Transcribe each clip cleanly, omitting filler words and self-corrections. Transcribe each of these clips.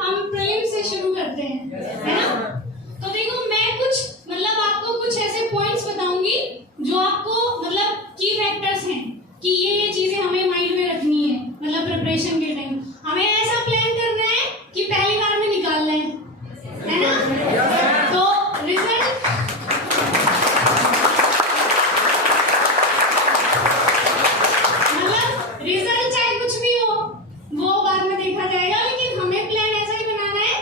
हम प्रीलिम से शुरू करते हैं, है ना? तो देखो मैं कुछ मतलब आपको कुछ ऐसे पॉइंट्स बताऊंगी जो आपको मतलब की फैक्टर्स हैं कि ये चीजें हमें माइंड में रखनी है। मतलब प्रिपरेशन के टाइम हमें ऐसा प्लान करना है कि पहली बार में निकालना है ना? तो रिजल्ट मतलब रिजल्ट चाहे कुछ भी हो वो बाद में देखा जाएगा, लेकिन हमें प्लान ऐसा ही बनाना है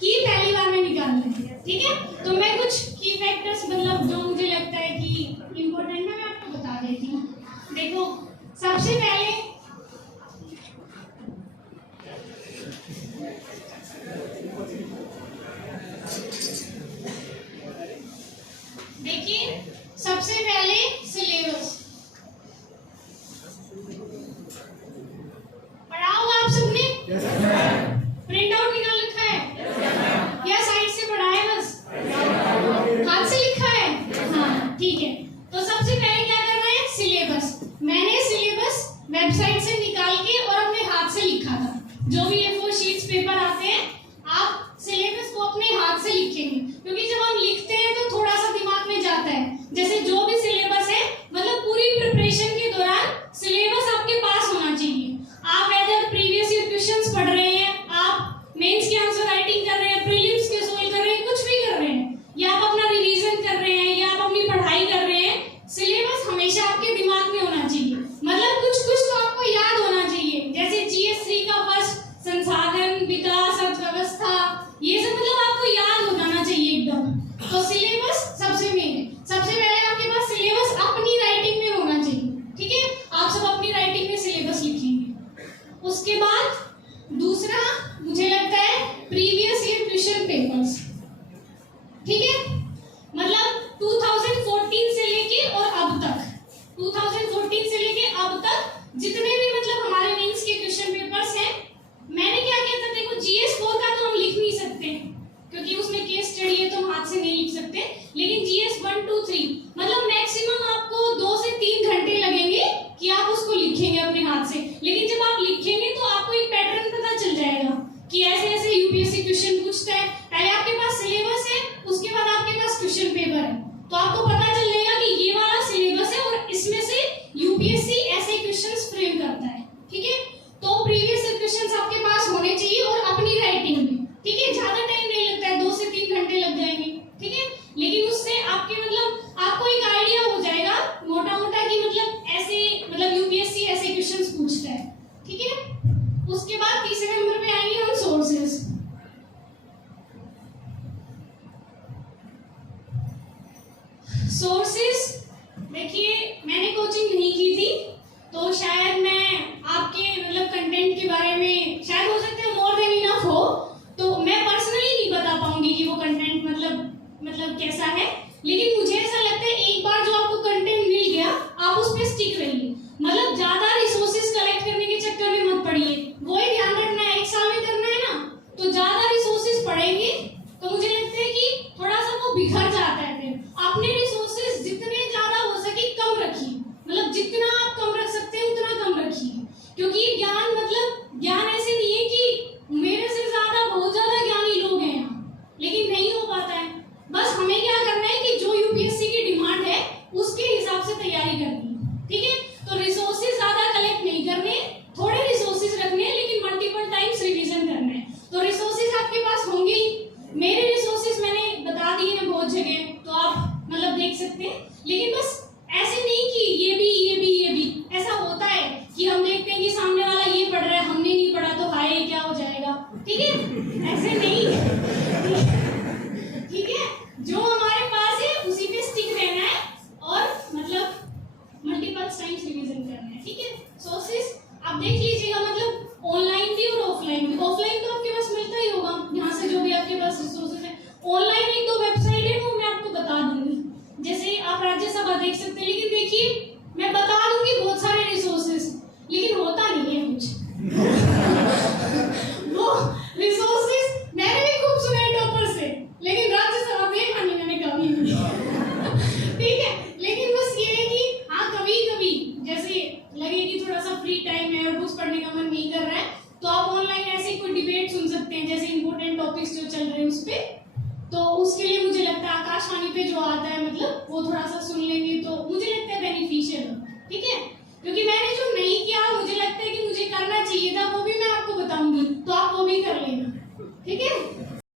कि पहली बार में निकालना है, ठीक है? तो मैं कुछ की फैक्टर्स मतलब जो मुझे लगता है कि इम्पोर्टेंट है मैं आपको बता देती हूँ। देखो सबसे पहले देखिए सबसे पहले सिलेबस पढ़ा होगा आप सबने? प्रिंट आउट निकाल रखा है या साइड से पढ़ा है? बस हाथ से लिखा है? हाँ ठीक है। तो सबसे पहले क्या करना है? सिलेबस। मैंने सिलेबस वेबसाइट से निकाल के और अपने हाथ से लिखा था। जो भी A4 शीट्स पेपर आते हैं आप सिलेबस को अपने हाथ से लिखेंगे, क्योंकि जब हम लिखते हैं तो थोड़ा सा दिमाग में जाता है। जैसे जो भी सिलेबस है मतलब पूरी प्रिपरेशन के दौरान सिलेबस आपके पास होना चाहिए। आप एज प्रीवियस ईयर क्वेश्चंस पढ़ रहे हैं, आप मेंस की आंसर राइटिंग कर रहे हैं, प्रीलिम्स के सॉल्व कर रहे हैं, कुछ भी कर रहे हैं, या आप अपना रिवीजन कर रहे हैं या आप अपनी पढ़ाई कर रहे हैं, सिलेबस हमेशा आपके दिमाग में होना चाहिए। मतलब कुछ कुछ तो आपको याद होना चाहिए। जैसे GS3 का फर्स्ट संसाधन विकास अर्थव्यवस्था, ये सब मतलब आपको याद हो जाना चाहिए एकदम। तो सिलेबस सबसे मेन है। सबसे पहले आपके पास सिलेबस अपनी राइटिंग में होना चाहिए, ठीक है? आप सब अपनी राइटिंग में सिलेबस लिखेंगे। उसके बाद दूसरा मुझे लगता है प्रीवियस ईयर क्वेश्चन पेपर्स, ठीक है? मतलब 2014 से लेके और अब तक, 2014 से लेके अब तक जितने भी मतलब हमारे मेंस के क्वेश्चन पेपर्स हैं, मैंने क्या किया था? देखो GS4 का तो हम लिख नहीं सकते क्योंकि उसमें केस स्टडी है तो हम हाथ से नहीं लिख सकते, लेकिन GS1, 2, 3 मतलब मैक्सिमम आपको 2 से 3 घंटे लगेंगे कि आप उसको लिखेंगे अपने हाथ से। लेकिन जब आप लिखेंगे तो आपको एक पैटर्न पता चल जाएगा कि ऐसे ऐसे UPSC क्वेश्चन पूछता है। पहले आपके पास सिलेबस है, उसके बाद आपके पास क्वेश्चन पेपर है, तो आपको पता चल जाएगा कि ये वाला सिलेबस है और इसमें से UPSC ऐसे क्वेश्चंस फ्रेम करता है, ठीक है? तो प्रीवियस क्वेश्चंस आपके पास होने चाहिए और अपनी राइटिंग में, ठीक है? ज्यादा टाइम नहीं लगता है, 2 से 3 घंटे लग जाएंगे, ठीक है? लेकिन उससे आपके मतलब आपको एक आइडिया हो जाएगा मोटा मोटा कि मतलब ऐसे मतलब UPSC ऐसे क्वेश्चंस पूछता है, ठीक है? उसके बाद तीसरे नंबर पे आएंगे हम सोर्सेस। सोर्स जैसे इंपॉर्टेंट टॉपिक्स जो चल रहे हैं उस पे, तो उसके लिए मुझे लगता है आकाशवाणी पे जो आता है मतलब वो थोड़ा सा सुन लेंगे तो मुझे लगता है बेनिफिशियल है, ठीक है। क्योंकि मैंने जो नहीं किया मुझे लगता है कि मुझे करना चाहिए था, वो भी मैं आपको बताऊंगी, तो आप वो भी कर लेना, ठीक है।